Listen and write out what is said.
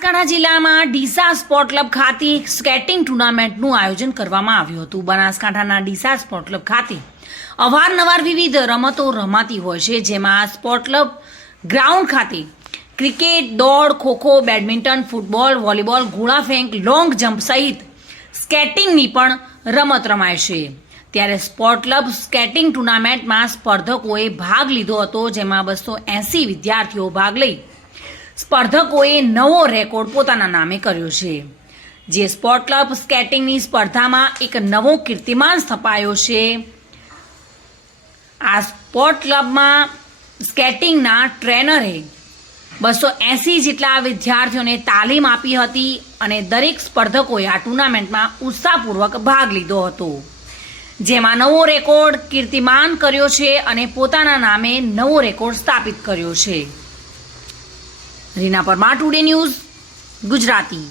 બનાસકાંઠા જિલ્લામાં Deesa sport club ખાતે skating ટુર્નામેન્ટનું આયોજન કરવામાં આવ્યું હતું। બનાસકાંઠાના ડીસા સ્પોર્ટ ક્લબ ખાતે અવારનવાર વિવિધ રમતો રમાતી હોય છે, જેમાં સ્પોર્ટ ક્લબ ગ્રાઉન્ડ ખાતે ક્રિકેટ, દોડ, ખોખો, બેડમિન્ટન, ફૂટબોલ, વોલીબોલ, ગોળા ફેંક, લોંગ જમ્પ સહિત સ્કેટિંગની પણ રમત રમાય છે। ત્યારે સ્પોર્ટ ક્લબ સ્કેટિંગ ટુર્નામેન્ટમાં સ્પર્ધકોએ ભાગ લીધો હતો, જેમાં 280 વિદ્યાર્થીઓ ભાગ લઈ સ્પર્ધકોએ નવો રેકોર્ડ પોતાના નામે કર્યો છે। જે સ્પોર્ટ ક્લબ સ્કેટિંગની સ્પર્ધામાં એક નવો કીર્તિમાન સ્થપાયો છે। આ સ્પોર્ટ ક્લબમાં સ્કેટિંગના ટ્રેનરે 280 જેટલા વિદ્યાર્થીઓને તાલીમ આપી હતી અને દરેક સ્પર્ધકોએ આ ટુર્નામેન્ટમાં ઉત્સાહપૂર્વક ભાગ લીધો હતો, જેમાં નવો રેકોર્ડ કીર્તિમાન કર્યો છે અને પોતાના નામે નવો રેકોર્ડ સ્થાપિત કર્યો છે। Reena Parmar, today news, Gujarati.